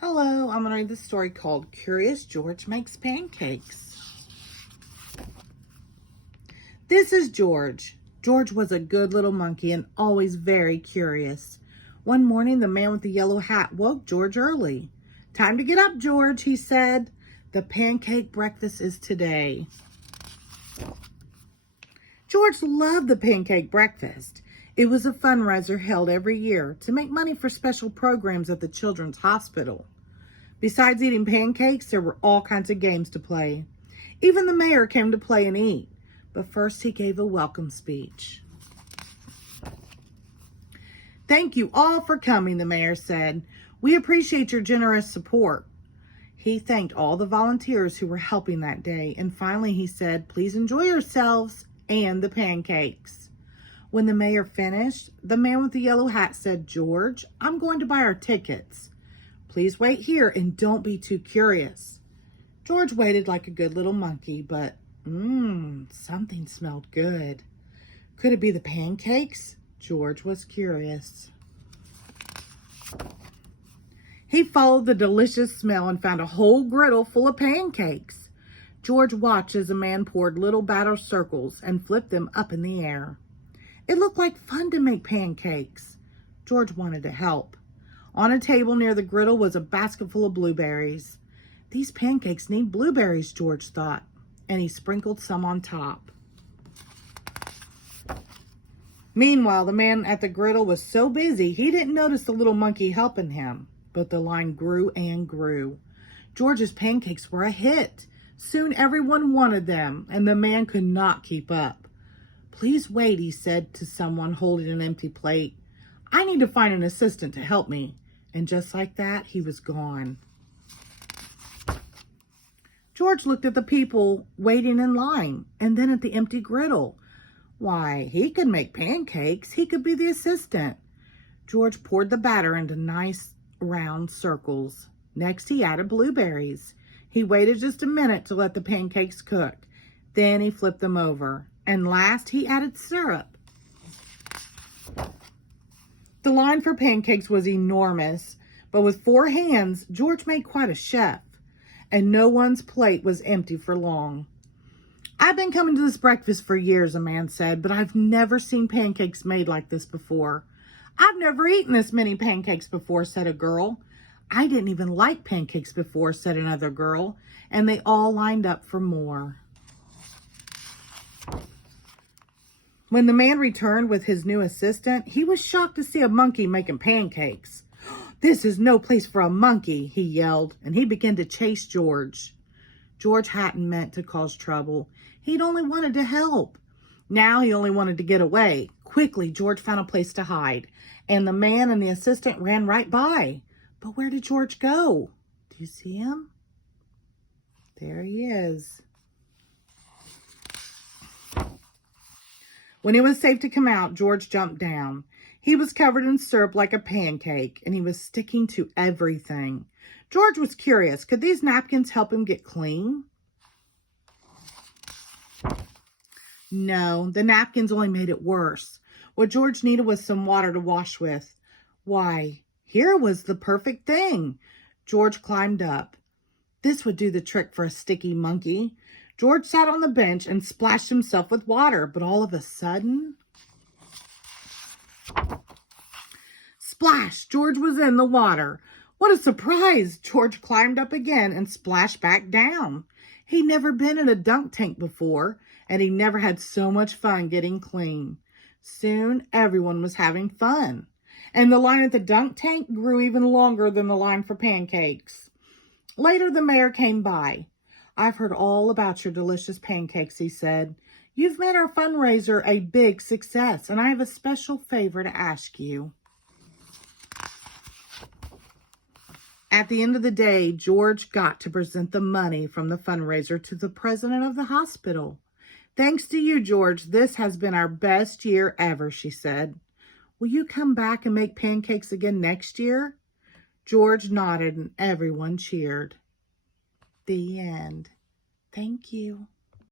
Hello, I'm going to read the story called Curious George Makes Pancakes. This is George. George was a good little monkey and always very curious. One morning, the man with the yellow hat woke George early. "Time to get up, George," he said. "The pancake breakfast is today." George loved the pancake breakfast. It was a fundraiser held every year to make money for special programs at the children's hospital. Besides eating pancakes, there were all kinds of games to play. Even the mayor came to play and eat, but first he gave a welcome speech. "Thank you all for coming," the mayor said. "We appreciate your generous support." He thanked all the volunteers who were helping that day, and finally he said, "Please enjoy yourselves and the pancakes." When the mayor finished, the man with the yellow hat said, "George, I'm going to buy our tickets. Please wait here and don't be too curious." George waited like a good little monkey, but something smelled good. Could it be the pancakes? George was curious. He followed the delicious smell and found a whole griddle full of pancakes. George watched as a man poured little batter circles and flipped them up in the air. It looked like fun to make pancakes. George wanted to help. On a table near the griddle was a basket full of blueberries. "These pancakes need blueberries," George thought, and he sprinkled some on top. Meanwhile, the man at the griddle was so busy he didn't notice the little monkey helping him, but the line grew and grew. George's pancakes were a hit. Soon everyone wanted them, and the man could not keep up. "Please wait," he said to someone holding an empty plate. "I need to find an assistant to help me." And just like that, he was gone. George looked at the people waiting in line and then at the empty griddle. Why, he could make pancakes. He could be the assistant. George poured the batter into nice round circles. Next, he added blueberries. He waited just a minute to let the pancakes cook. Then he flipped them over. And last, he added syrup. The line for pancakes was enormous, but with 4 hands, George made quite a chef, and no one's plate was empty for long. "I've been coming to this breakfast for years," a man said, "but I've never seen pancakes made like this before." "I've never eaten this many pancakes before," said a girl. "I didn't even like pancakes before," said another girl, and they all lined up for more. When the man returned with his new assistant, he was shocked to see a monkey making pancakes. "This is no place for a monkey," he yelled, and he began to chase George. George hadn't meant to cause trouble. He'd only wanted to help. Now he only wanted to get away. Quickly, George found a place to hide, and the man and the assistant ran right by. But where did George go? Do you see him? There he is. When it was safe to come out, George jumped down. He was covered in syrup like a pancake, and he was sticking to everything. George was curious. Could these napkins help him get clean? No, the napkins only made it worse. What George needed was some water to wash with. Why, here was the perfect thing. George climbed up. This would do the trick for a sticky monkey. George sat on the bench and splashed himself with water, but all of a sudden, splash! George was in the water. What a surprise! George climbed up again and splashed back down. He'd never been in a dunk tank before, and he never had so much fun getting clean. Soon, everyone was having fun, and the line at the dunk tank grew even longer than the line for pancakes. Later, the mayor came by. "I've heard all about your delicious pancakes," he said. "You've made our fundraiser a big success, and I have a special favor to ask you." At the end of the day, George got to present the money from the fundraiser to the president of the hospital. "Thanks to you, George, this has been our best year ever," she said. "Will you come back and make pancakes again next year?" George nodded and everyone cheered. The end. Thank you.